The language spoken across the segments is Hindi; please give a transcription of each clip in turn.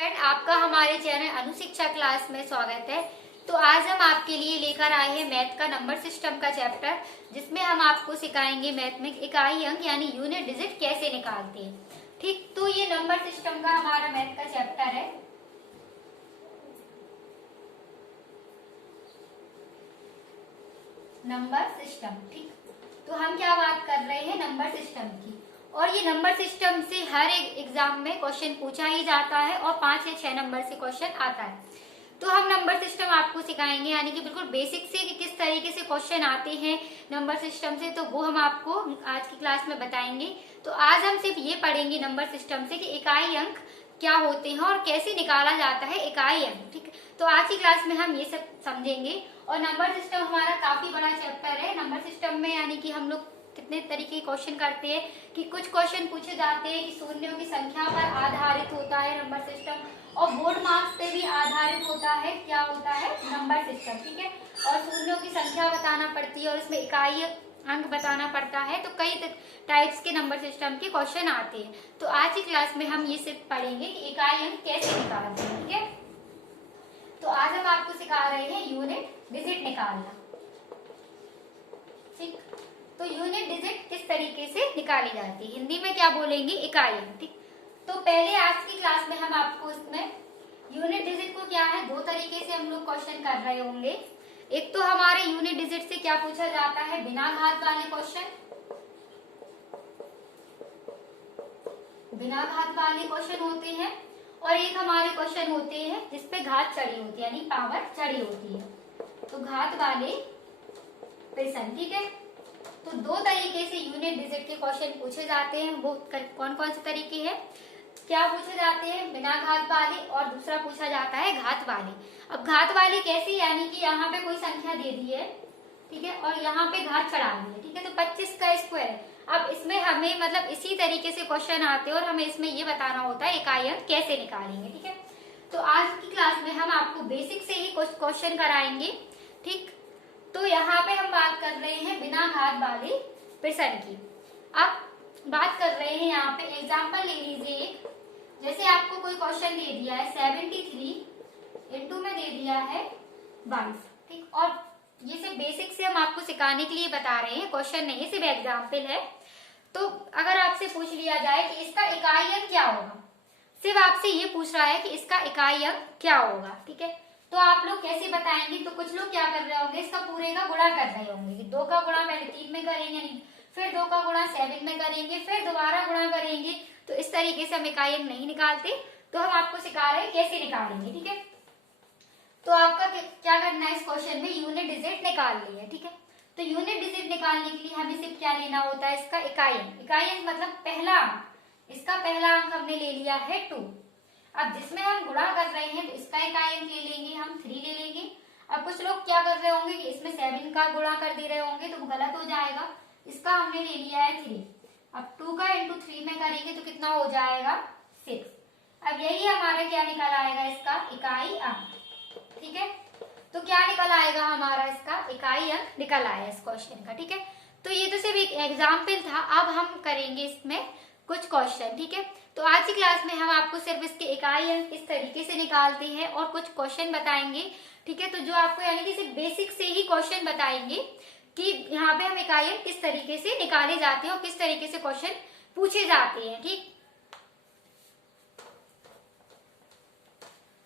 फ्रेंड, आपका हमारे चैनल अनुशिक्षा क्लास में स्वागत है। तो आज हम आपके लिए लेकर आए हैं मैथ का नंबर सिस्टम का चैप्टर, जिसमें हम आपको सिखाएंगे मैथ में इकाई अंक यानी यूनिट डिजिट कैसे निकालते हैं। ठीक, तो ये नंबर सिस्टम का हमारा मैथ का चैप्टर है। Number system. ठीक, तो हम क्या बात कर रहे हैं, नंबर सिस्टम की। और ये नंबर सिस्टम से हर एक एग्जाम में क्वेश्चन पूछा ही जाता है और 5 या 6 नंबर से क्वेश्चन आता है। तो हम नंबर सिस्टम आपको सिखाएंगे, यानी कि बिल्कुल बेसिक से कि किस तरीके से क्वेश्चन आते हैं नंबर सिस्टम से, तो वो हम आपको आज की क्लास में बताएंगे। तो आज हम सिर्फ ये पढ़ेंगे नंबर सिस्टम से कि इकाई अंक क्या होते हैं और कैसे निकाला जाता है इकाई अंक। ठीक, तो आज की क्लास में हम ये सब समझेंगे। और नंबर सिस्टम हमारा काफी बड़ा चैप्टर है। नंबर सिस्टम में यानी कि हम लोग कितने तरीके के क्वेश्चन करते हैं कि कुछ क्वेश्चन पूछे जाते हैं कि शून्यों की संख्या पर आधारित होता है नंबर सिस्टम, और बोर्ड मार्क्स पे भी आधारित होता है। क्या होता है, नंबर सिस्टम। ठीक है, और शून्यों की संख्या बताना पड़ती है और इसमें इकाई अंक बताना पड़ता है। तो कई टाइप्स के नंबर सिस्टम के क्वेश्चन आते हैं। तो आज की क्लास में हम ये सिर्फ पढ़ेंगे कि इकाई अंक कैसे निकालते हैं। ठीक है, तो आज हम आपको सिखा रहे हैं यूनिट डिजिट निकालना। ठीक, तो यूनिट डिजिट किस तरीके से निकाली जाती है, हिंदी में क्या बोलेंगे, इकाई अंक। ठीक, तो पहले आज की क्लास में हम आपको इसमें यूनिट डिजिट को क्या है, दो तरीके से हम लोग क्वेश्चन कर रहे होंगे। एक तो हमारे यूनिट डिजिट से क्या पूछा जाता है, बिना घात वाले क्वेश्चन, बिना घात वाले क्वेश्चन होते हैं। और एक हमारे क्वेश्चन होते हैं जिसपे घात चढ़ी होती है, यानी पावर चढ़ी होती है, तो घात वाले प्रश्न। ठीक है, तो दो तरीके से यूनिट डिजिट के क्वेश्चन पूछे जाते हैं। वो कौन कौन से तरीके हैं, क्या पूछे जाते हैं, बिना घात वाले, और दूसरा पूछा जाता है घात वाले। अब घात वाले कैसे, यानी कि यहाँ पे कोई संख्या दे दी है, ठीक है, और यहाँ पे घात चढ़ा दी है, ठीक है, तो 25 का स्क्वायर। अब इसमें हमें मतलब इसी तरीके से क्वेश्चन आते हैं और हमें इसमें ये बताना होता है इकाई अंक कैसे निकालेंगे। ठीक है, तो आज की क्लास में हम आपको बेसिक से ही कुछ क्वेश्चन कराएंगे। ठीक, तो यहाँ पे हम बात कर रहे हैं बिना घात वाले प्रश्न की। अब बात कर रहे हैं यहाँ पे एग्जाम्पल ले लीजिए एक, जैसे आपको कोई क्वेश्चन दे दिया है 73 इंटू में दे दिया है 22। ठीक, और ये सिर्फ बेसिक से हम आपको सिखाने के लिए बता रहे हैं, क्वेश्चन नहीं, सिर्फ एग्जाम्पल है। तो अगर आपसे पूछ लिया जाए कि इसका इकाई अंक क्या होगा, सिर्फ आपसे ये पूछ रहा है कि इसका इकाई अंक क्या होगा, ठीक है, तो आप लोग कैसे बताएंगे। तो कुछ लोग क्या कर रहे होंगे, इसका पूरे का गुणा कर रहे होंगे कि 2 का गुणा पहले 3 में करेंगे, नहीं फिर 2 का गुणा 7 में करेंगे, फिर दोबारा गुणा करेंगे। तो इस तरीके से हम इकाई अंक नहीं निकालते। तो हम आपको सिखा रहे हैं कैसे निकालेंगे। ठीक है, तो आपका क्या करना है, इस क्वेश्चन में यूनिट डिजिट निकालनी है। ठीक है, तो यूनिट डिजिट निकालने के लिए हमें सिर्फ क्या लेना होता है, इसका इकाई अंक। इकाई अंक मतलब पहला अंक, इसका पहला अंक हमने ले लिया है 2। अब जिसमें हम गुणा कर रहे हैं तो इसका इकाई अंक ले लेंगे, हम 3 ले लेंगे। अब कुछ लोग क्या कर रहे होंगे कि इसमें 7 का गुणा कर दे रहे होंगे, तो गलत हो जाएगा। इसका हमने ले लिया है 3। अब 2 का इंटू 3 में करेंगे तो कितना हो जाएगा, 6। अब यही हमारा क्या निकल आएगा, इसका इकाई अंक। ठीक है, तो क्या निकल आएगा हमारा, इसका इकाई अंक निकल आया इस क्वेश्चन का। ठीक है, तो ये तो सिर्फ एक एग्जाम्पल था। अब हम करेंगे इसमें कुछ क्वेश्चन। ठीक है, तो आज की क्लास में हम आपको सिर्फ इसके इकाई अंक इस तरीके से निकालते हैं और कुछ क्वेश्चन बताएंगे। ठीक है, तो जो आपको यानी कि सिर्फ बेसिक से ही क्वेश्चन बताएंगे कि यहाँ पे हम इकाई अंक किस तरीके से निकाले जाते हैं और किस तरीके से क्वेश्चन पूछे जाते हैं। ठीक,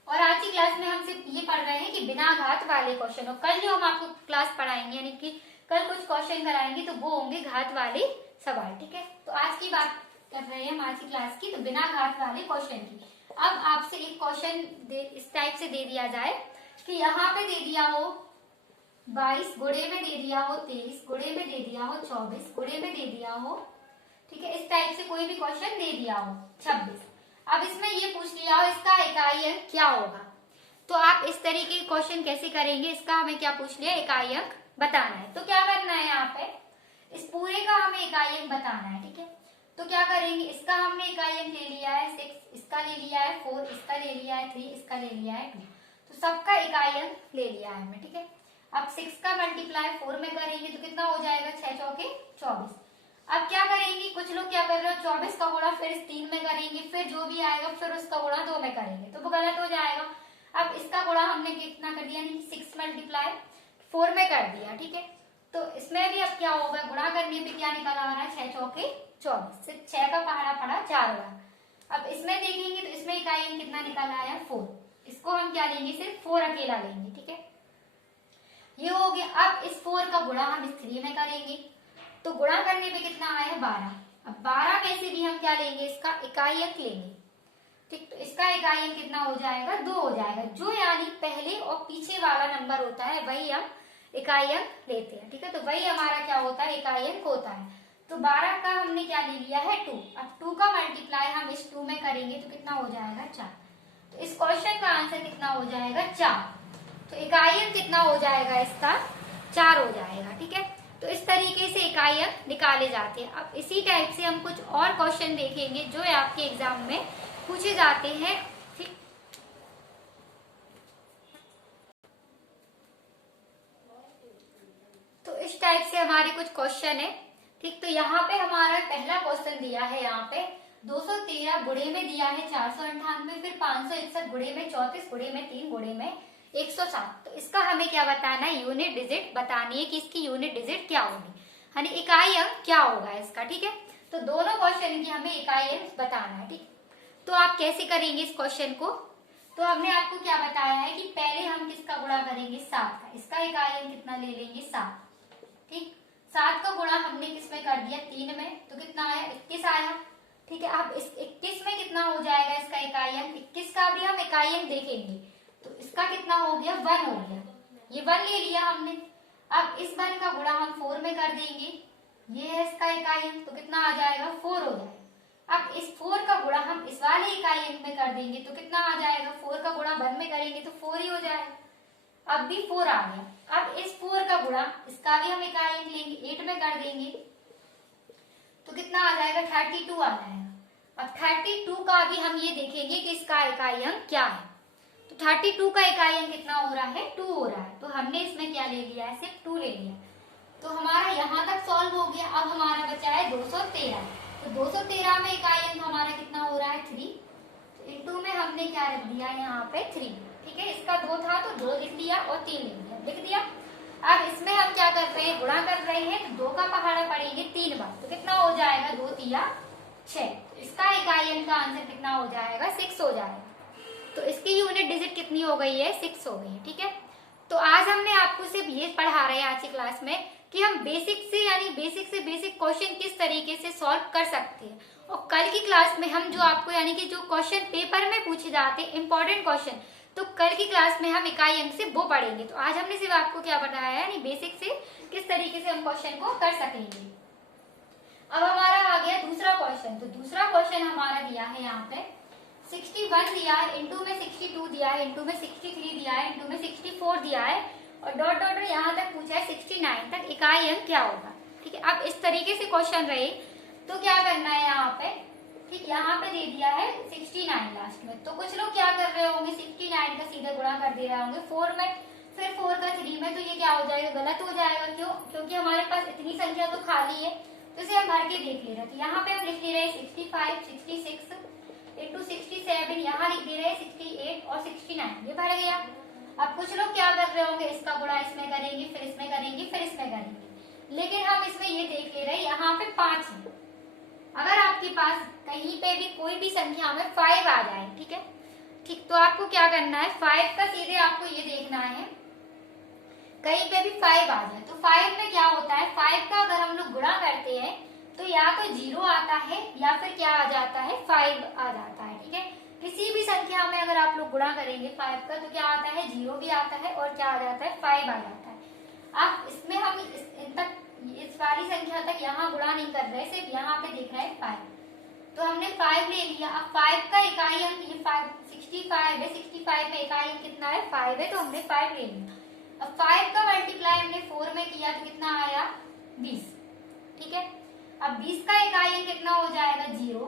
और आज की क्लास में हम सिर्फ ये पढ़ रहे हैं कि बिना घात वाले क्वेश्चन। और कल जो हम आपको क्लास पढ़ाएंगे, यानी कि कल कुछ क्वेश्चन कराएंगे, तो वो होंगे घात वाले सवाल। ठीक है, तो आज की बात कर रहे हैं हम आज की क्लास की, तो बिना घात वाले क्वेश्चन की। अब आपसे एक क्वेश्चन इस टाइप से दे दिया जाए कि यहाँ पे दे दिया हो 22, गुणे में दे दिया हो 23, गुणे में दे दिया हो 24, गुणे में दे दिया हो, ठीक है, इस टाइप से कोई भी क्वेश्चन दे दिया हो 26। अब इसमें ये पूछ लिया हो इसका इकाई अंक क्या होगा, तो आप इस तरीके के क्वेश्चन कैसे करेंगे। इसका हमें क्या पूछ लिया, इकाई अंक बताना है। तो क्या करना है, यहाँ पे इस पूरे का हमें इकाई अंक बताना है। ठीक है, तो क्या करेंगे, इसका हमने इकाई अंक ले लिया है 6, इसका ले लिया है 4, इसका ले लिया है 3, इसका ले लिया है 2, तो सबका इकाई अंक ले लिया है हमने। ठीक है, अब 6 का मल्टीप्लाई 4 में करेंगे तो कितना हो जाएगा, 6 चौके 24। अब क्या करेंगे, कुछ लोग क्या कर रहे हैं 24 का गुणा फिर 3 में करेंगे, फिर जो भी आएगा फिर उसका गुणा 2 में करेंगे, तो वो गुणा हमने कितना कर दिया, यानी 6 मल्टीप्लाई 4 में कर दिया, ठीक है। तो इसमें भी अब क्या होगा, गुणा करने पे क्या निकल आ रहा है, 6 चौके 24, सिर्फ 6 का पहाड़ा पड़ा 4 बार। अब इसमें देखेंगे तो इसमें इकाई अंक कितना निकल आया, 4। इसको हम क्या लेंगे, सिर्फ 4 अकेला लेंगे, ठीक है। ये हो गया। अब इस 4 का गुणा हम इस 3 में करेंगे, तो गुणा करने पे कितना आया, 12। अब 12 में से भी हम क्या लेंगे, इसका इकाई अंक लेंगे, ठीक। तो इसका इकाई अंक कितना हो जाएगा, 2 हो जाएगा। जो यानी पहले और पीछे वाला नंबर होता है वही हम इकाई अंक लेते हैं, ठीक है। तो वही हमारा क्या होता है, इकाई अंक होता है। तो 12 का हमने क्या ले लिया है, 2। अब 2 का मल्टीप्लाई हम इस 2 में करेंगे तो कितना हो जाएगा, 4। तो इस क्वेश्चन का आंसर कितना हो जाएगा, 4। तो इकाई अंक कितना हो जाएगा इसका, 4 हो जाएगा, ठीक है। तो इस तरीके से इकाई अंक निकाले जाते हैं। अब इसी टाइप से हम कुछ और क्वेश्चन देखेंगे जो आपके एग्जाम में पूछे जाते हैं, ठीक। तो इस टाइप से हमारे कुछ क्वेश्चन है, ठीक। तो यहाँ पे हमारा पहला क्वेश्चन दिया है, यहाँ पे 213 गुणे में दिया है 498, फिर 561 गुणे में 34 गुणे में 3 गुणे में 107। तो इसका हमें क्या बताना है, यूनिट डिजिट बतानी है कि इसकी यूनिट डिजिट क्या होगी, यानी इकाई अंक क्या होगा इसका, ठीक है। तो दोनों क्वेश्चन की हमें इकाई अंक बताना है, ठीक। तो आप कैसे करेंगे इस क्वेश्चन को, तो हमने आपको क्या बताया है कि पहले हम किसका गुणा करेंगे, 7 का। इसका इकाई अंक कितना ले लेंगे, 7, ठीक। 7 का गुणा हमने किसमें कर दिया, 3 में, तो कितना आया, 21 आया, ठीक है। अब इस 21 में कितना हो जाएगा इसका इकाई अंक, 21 का भी हम इकाई अंक देखेंगे, तो इसका कितना हो गया, 1 हो गया, ये 1 ले लिया हमने। अब इस 1 का गुणा हम 4 में कर देंगे, ये है इसका इकाई अंक, तो कितना आ जाएगा, 4 हो जाएगा। अब इस 4 का गुणा हम इस वाले इकाई अंक में कर देंगे तो कितना आ जाएगा, 4 का गुणा 1 में करेंगे तो 4 ही हो जाएगा। अब भी 4 आ गया। अब इस 4 का गुणा इसका भी हम इकाई अंक लेंगे, 8 में कर देंगे तो कितना आ जाएगा, 32 आ जाएगा। अब 32 का भी हम ये देखेंगे कि इसका इकाई अंक क्या है। तो 32 का इकाई अंक कितना हो रहा है, 2 हो रहा है। तो हमने इसमें क्या ले लिया है, सिर्फ 2 ले लिया। तो हमारा यहाँ तक सॉल्व हो गया। अब हमारा बचा है 213। तो 213 में इकाई अंक हमारा कितना हो रहा है, 3। तो इंटू में हमने क्या रख दिया यहाँ पे, 3, ठीक है। इसका 2 था तो 2 लिख दिया और 3 लिख दिया। अब इसमें हम क्या कर रहे हैं, गुणा कर रहे हैं, तो 2 का पहाड़ा पड़ेंगे 3 बार, तो कितना हो जाएगा, 2 तिया 6। तो इसका इकाई अंक का आंसर कितना हो जाएगा, 6 हो जाएगा। तो इसकी यूनिट डिजिट कितनी हो गई है, 6 हो गई है, ठीक है। तो आज हमने आपको सिर्फ ये पढ़ा रहे हैं आज की क्लास में कि हम बेसिक से यानी बेसिक से बेसिक क्वेश्चन किस तरीके से सॉल्व कर सकते हैं। और कल की क्लास में हम जो आपको यानी कि जो क्वेश्चन पेपर में पूछे जाते हैं इंपॉर्टेंट क्वेश्चन, तो कल की क्लास में हम इकाई अंक से वो पढ़ेंगे। तो आज हमने सिर्फ आपको क्या बताया है, यानी बेसिक से किस तरीके से हम क्वेश्चन को कर सकेंगे। अब हमारा आ गया दूसरा क्वेश्चन। तो दूसरा क्वेश्चन हमारा दिया है यहाँ पे 61 दिया है, इंटू में 62 दिया है, इंटू में 63 दिया है, इंटू में 64 दिया है और डॉट डॉट यहाँ तक पूछा है 69 तक इकाई अंक क्या होगा, ठीक है। अब इस तरीके से क्वेश्चन रहे तो क्या करना है यहाँ पे, ठीक। यहाँ पे दे दिया है 69 लास्ट में, तो कुछ लोग क्या कर रहे होंगे, 69 का सीधे गुणा कर दे रहे होंगे 4 में, फिर 4 का 3 में, तो ये क्या हो जाएगा, गलत हो जाएगा। क्यों, क्योंकि हमारे पास इतनी संख्या तो खाली है, तो इसे हम भर के देख ले रहे हैं। तो यहाँ पे हम लिख ले रहे हैं 65, 66 इंटू 67, यहाँ लिख दे रहे हैं 68 और 69, ये भर गया। अब कुछ लोग क्या कर रहे होंगे, इसका गुणा इसमें करेंगे, फिर इसमें करेंगे, फिर इसमें करेंगे, लेकिन हम इसमें ये देख ले रहे हैं यहाँ पे 5 है। अगर आपके पास कहीं पे भी कोई भी संख्या में 5 आ जाए, ठीक है, ठीक, तो आपको क्या करना है, 5 का सीधे आपको ये देखना है कहीं पे भी 5 आ जाए। तो 5 में क्या होता है, 5 का अगर हम लोग गुणा करते हैं तो या तो 0 आता है या फिर क्या आ जाता है, 5 आ जाता है, ठीक है। किसी भी संख्या में अगर आप लोग गुणा करेंगे 5 का तो क्या आता है, 0 भी आता है और क्या आ जाता है, 5 आ जाता है। अब इसमें हम इस वाली संख्या तक यहाँ गुणा नहीं कर रहे, सिर्फ यहाँ पे देख रहे हैं 5। तो हमने 5 ले लिया। अब 5 का इकाई अंक ये 65 है, 65 में इकाई अंक कितना है, 5 है, तो हमने 5 ले लिया। अब 5 का मल्टीप्लाई हमने 4 में किया तो कितना आया, 20, ठीक है। अब 20 का इकाई अंक कितना हो जाएगा, 0,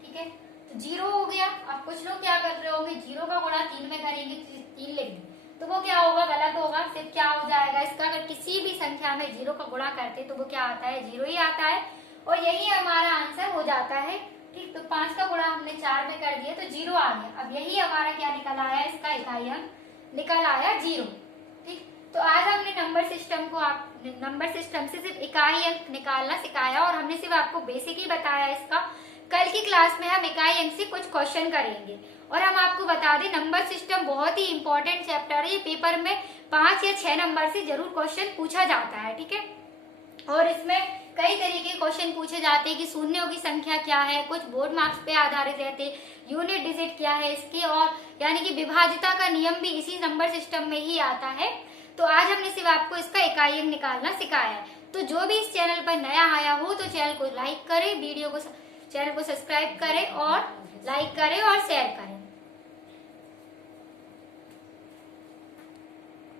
ठीक है, तो 0 हो गया। अब कुछ लोग क्या कर रहे होंगे, 0 का गुणा 3 में करेंगे, 3 लिख देंगे, तो वो क्या होगा, गलत होगा। सिर्फ क्या हो जाएगा इसका, अगर किसी भी संख्या में 0 का गुणा करते तो वो क्या आता है, 0 ही आता है, और यही हमारा आंसर हो जाता है, ठीक। तो 5 का गुणा हमने 4 में कर दिया तो 0 आ गया। अब यही हमारा क्या निकल आया, इसका इकाई अंक निकल आया 0। ठीक, तो आज हमने नंबर सिस्टम से सिर्फ इकाई अंक निकालना सिखाया और हमने सिर्फ आपको बेसिक ही बताया इसका। कल की क्लास में हम इकाई अंक से कुछ क्वेश्चन करेंगे। और हम आपको बता दें, नंबर सिस्टम बहुत ही इंपॉर्टेंट चैप्टर है। ये पेपर में 5 या 6 नंबर से जरूर क्वेश्चन पूछा जाता है। ठीक है, और इसमें कई तरीके के क्वेश्चन पूछे जाते हैं कि शून्यों की संख्या क्या है, कुछ बोर्ड मार्क्स पे आधारित रहते हैं, यूनिट डिजिट क्या है इसके, और यानी कि विभाज्यता का नियम भी इसी नंबर सिस्टम में ही आता है। तो आज हमने सिर्फ आपको इसका इकाई अंक निकालना सिखाया है। तो जो भी इस चैनल पर नया आया हो तो चैनल को लाइक करे, चैनल को सब्सक्राइब करें और लाइक करें और शेयर करें।